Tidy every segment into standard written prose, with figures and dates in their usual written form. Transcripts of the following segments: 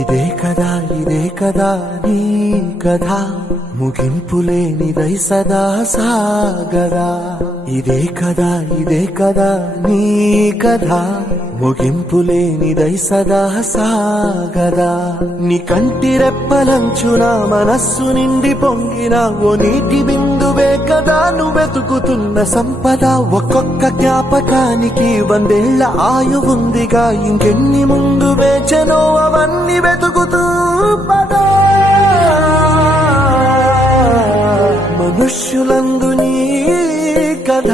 ఇదే కదా నీ కథ ముగింపులేనిదై సదా సాగదా. ఇదే కదా నీ కథ ముగింపులేనిదై సదా సాగదా. నీ కంటి రెప్పలంచున మనస్సు నిండి పొంగిన ఓ నీటి బిందువే కదా నువ్వెతుకుతున్న సంపద. ఒక్కొక్క జ్ఞాపకానికి 100 ఏళ్ల ఆయువుందిగా, ఇంకెన్ని ముందు వేచనో అవన్నీ వెతుకుతూ పదా. మనుష్యులందు నీ కథ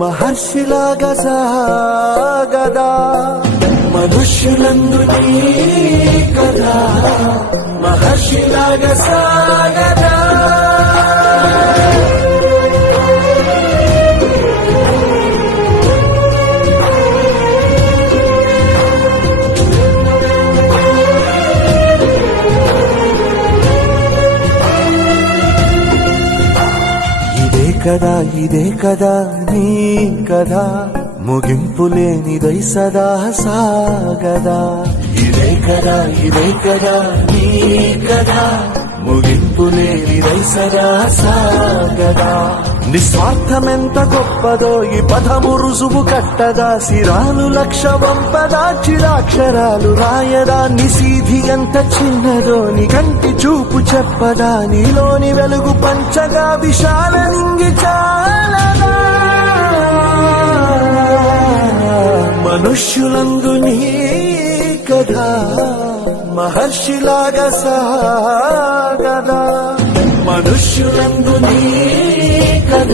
మహర్షిలాగా సాగదా. మనుష్యులందు నీ కథ మహర్షిలాగా సాగదా. ఇదే కదా నీ కథ ముగింపులేనిదై సదా సాగదా. ఇదే కదా నీ కథ ముగింపులేనిదై సదా సాగదా. నిస్వార్థమెంత గొప్పదో ఈ పదము రుజువు కట్టదా. శిరాలు 1,00,000 వంపదా, చిరాక్షరాలు రాయదా. నిశీధి ఎంత చిన్నదో నీ కంటి చూపు చెప్పదా. నీలోని వెలుగు పంచగా విశాల నింగి చాలదా. మనుష్యులందు నీ కథ మహర్షిలాగా సాగదా. మనుష్యులందు నీ కథ